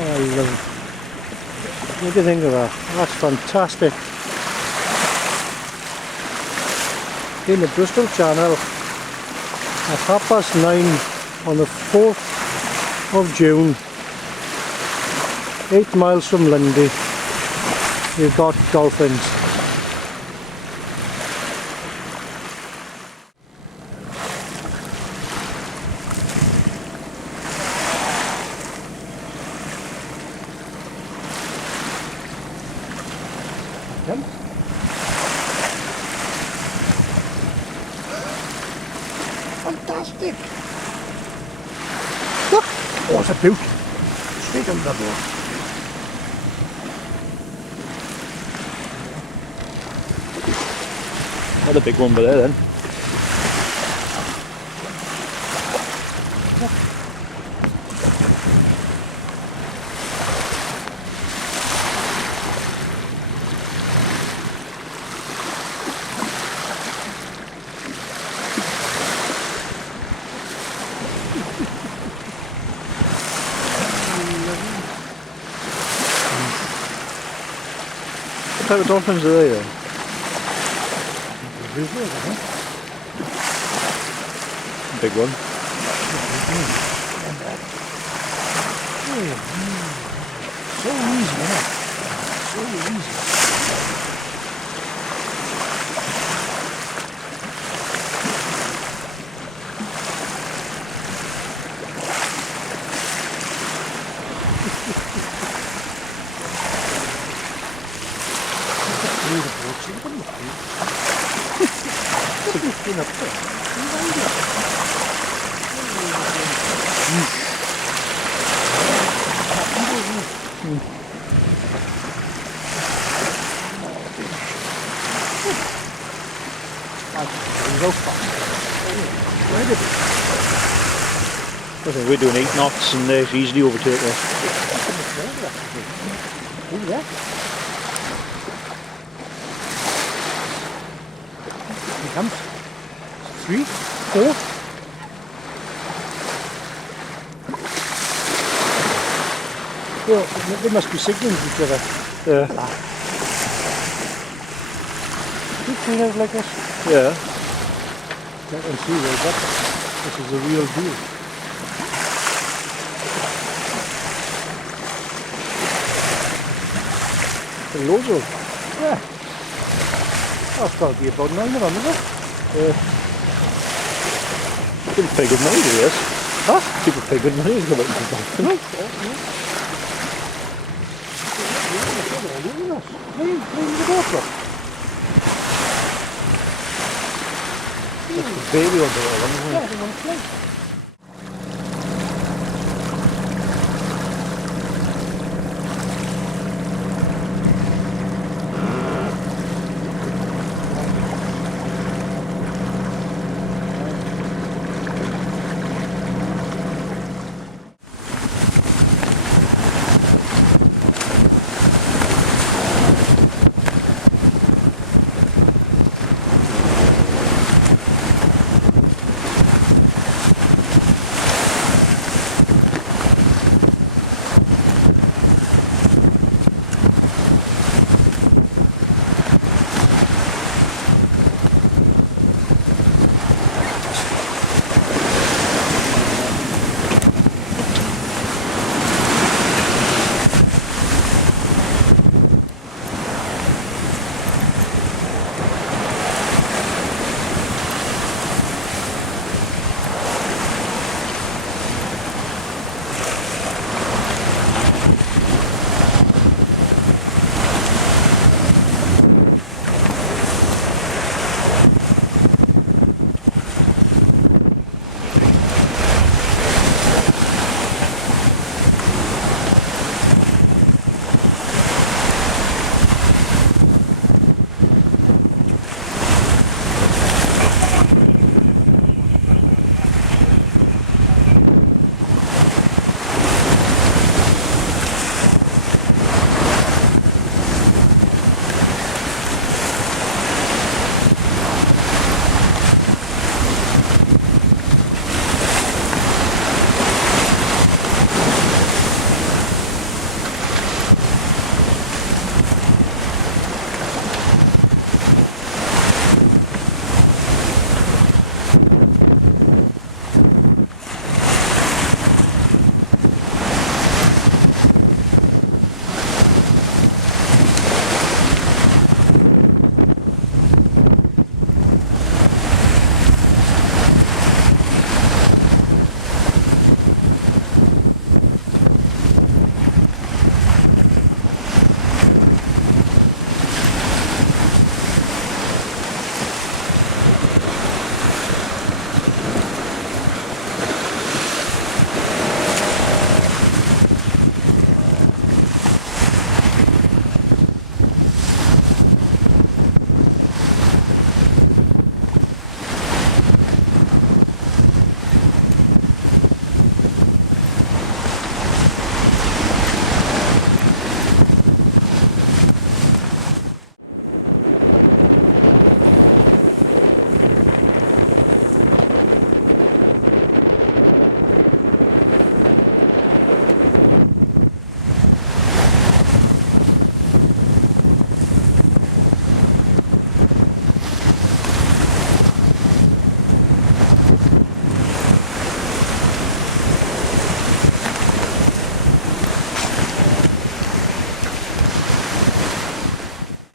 I love it. What do you think of that? That's fantastic. In the Bristol Channel at 9:30 on the 4th of June, 8 miles from Lundy, you've got dolphins. Fantastic! Look! Oh, it's a butte. Straight under the board. Another big one by there then. What type of dolphins are they then? Big one. So easy, isn't it? So easy. Listen, we're doing 8 knots and they easily overtake us. He comes. 3, 4. Well, they must be signaling each other. Yeah. Two cleaners like this. Yeah. Let them see well, that this is a real deal. There's loads of them. Yeah. That's got to be about 9 of them, is it? People pay good money to this. Huh? People pay good money to go out and do dolphin. Clean the GoPro. That's the baby under all of them, isn't it? Yeah, they want to play.